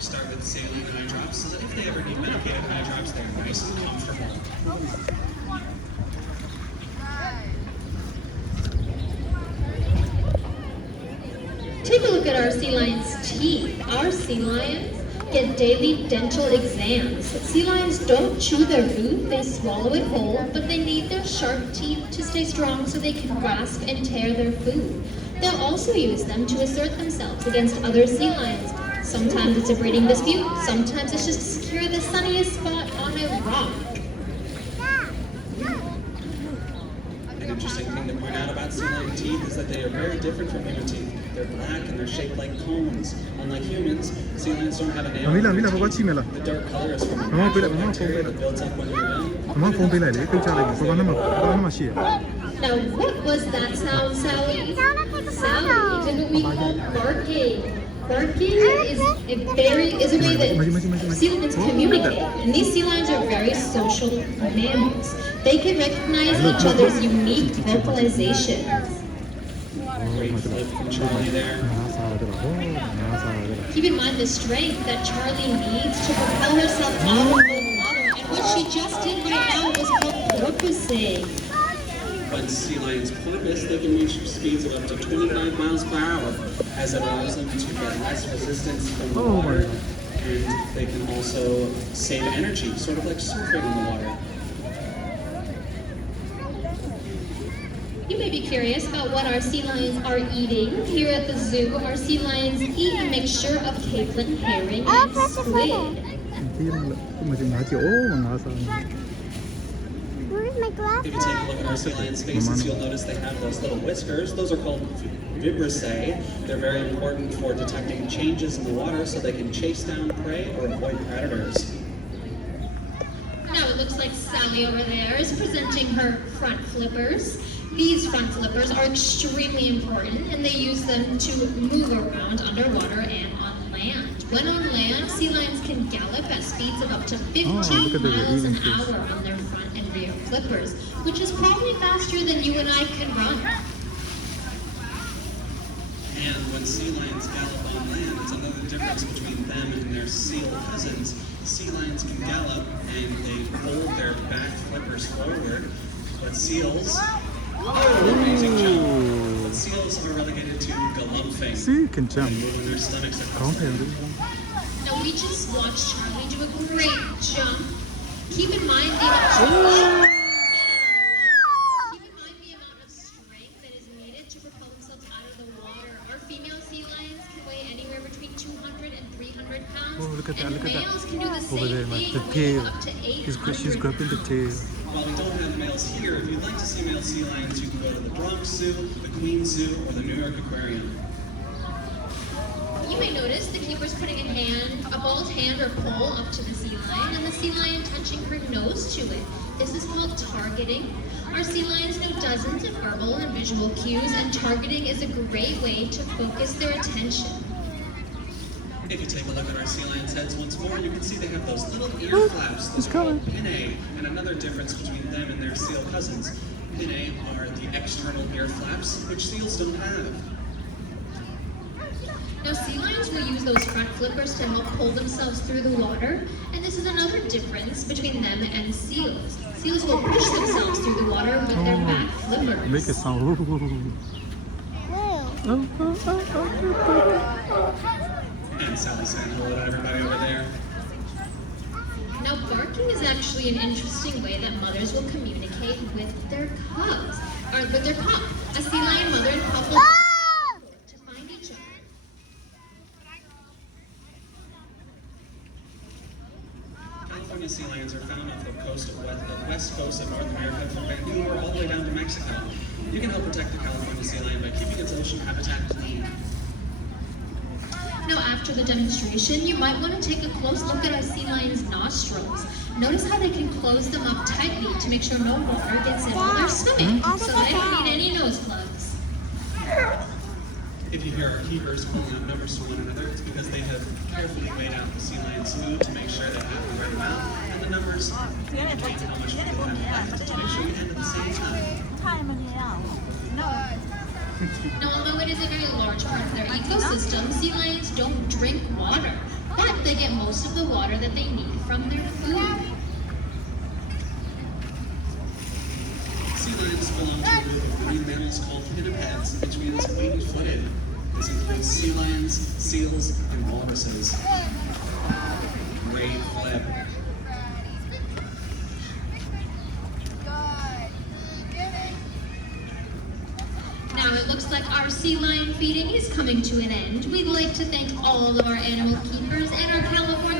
We start with saline eye drops so that if they ever need medicated eye drops, they're nice and comfortable. Take a look at our sea lions' teeth. Our sea lions get daily dental exams. Sea lions don't chew their food, they swallow it whole, but they need their sharp teeth to stay strong so they can grasp and tear their food. They'll also use them to assert themselves against other sea lions. Sometimes it's a breeding dispute, sometimes it's just to secure the sunniest spot on a rock. An interesting thing to point out about sea lion teeth is that they are very different from human teeth. They're black and they're shaped like cones. Unlike humans, sea lions don't have an enamel. Mila, Mila, what Mila? The dark color is from a Mama, natural Mama, bacteria Mama, that builds up when they're young. Mama, phone pila le. Kung chale mo. Pagano mo? Pagano mo siya? Now, what was that sound, Sally? Sally is what we call barking. Barking is a way that sea lions communicate, and these sea lions are very social mammals. They can recognize each other's unique vocalizations. Great flip from Charlie there. Keep in mind the strength that Charlie needs to propel herself out of the water, and what she just did right now was called porpoising. When sea lions porpoise, they can reach speeds of up to 25 miles per hour, as it allows them to get less resistance from the water, and they can also save energy, sort of like surfing in the water. You may be curious about what our sea lions are eating. Here at the zoo, our sea lions eat a mixture of capelin, herring, and squid. Where's my glasses? If you take a look at our sea lions' faces, you'll notice they have those little whiskers. Those are called vibrissae. They're very important for detecting changes in the water so they can chase down prey or avoid predators. Now it looks like Sally over there is presenting her front flippers. These front flippers are extremely important, and they use them to move around underwater and on land. When on land, sea lions can gallop at speeds of up to 15 miles an hour on their front and rear flippers, which is probably faster than you and I can run. And when sea lions gallop on land, it's another difference between them and their seal cousins. Sea lions can gallop and they fold their back flippers forward, but seals, amazing jump. But seals are relegated to galumphing. See, can jump. Moving their stomachs across the Can't Now we just watched Charlie do a great jump. Keep in mind the amount of strength that is needed to propel themselves out of the water. Our female sea lions can weigh anywhere between 200 and 300 pounds. Oh, look at that, and look at that. males can do the Over same there, thing, the weighing tail. up to 800 She's grabbing the tail. While we don't have males here, if you'd like to see male sea lions, you can go to the Bronx Zoo, the Queens Zoo, or the New York Aquarium. You may notice the keeper's putting a bald hand or pole up to the sea lion, and the sea lion touching her nose to it. This is called targeting. Our sea lions know dozens of verbal and visual cues, and targeting is a great way to focus their attention. If you take a look at our sea lions' heads once more, you can see they have those little ear flaps. Those are called pinnae, and another difference between them and their seal cousins. Pinnae are the external ear flaps, which seals don't have. Now, sea lions will use those front flippers to help pull themselves through the water, and this is another difference between them and seals. Seals will push themselves through the water with their back flippers. Make it sound. And Sally saying hello to everybody over there. Now, barking is actually an interesting way that mothers will communicate with their cubs, or with their pup. A sea lion mother and pup will to find each other. California sea lions are found off the west coast of North America from Vancouver all the way down to Mexico. You can help protect the California sea lion by keeping its ocean habitat clean. Now, after the demonstration, you might want to take a close look at our sea lion's nostrils. Notice how they can close them up tightly to make sure no water gets in while they're swimming, so they don't need any nose plugs. If you hear our keepers calling out numbers to one another, it's because they have carefully weighed out the sea lion's food to make sure they have the right amount, and the numbers indicate how much food they have left to make sure we end at the same time. Now, although it is a very large part of their ecosystem, sea lions don't drink water. but they get most of the water that they need from their food. Sea lions belong to a group of marine mammals called pinnipeds, which means wing-footed. This includes sea lions, seals, and walruses. Great flip. Now it looks like our sea lion feeding is coming to an end. We'd like to thank all of our animal keepers and our California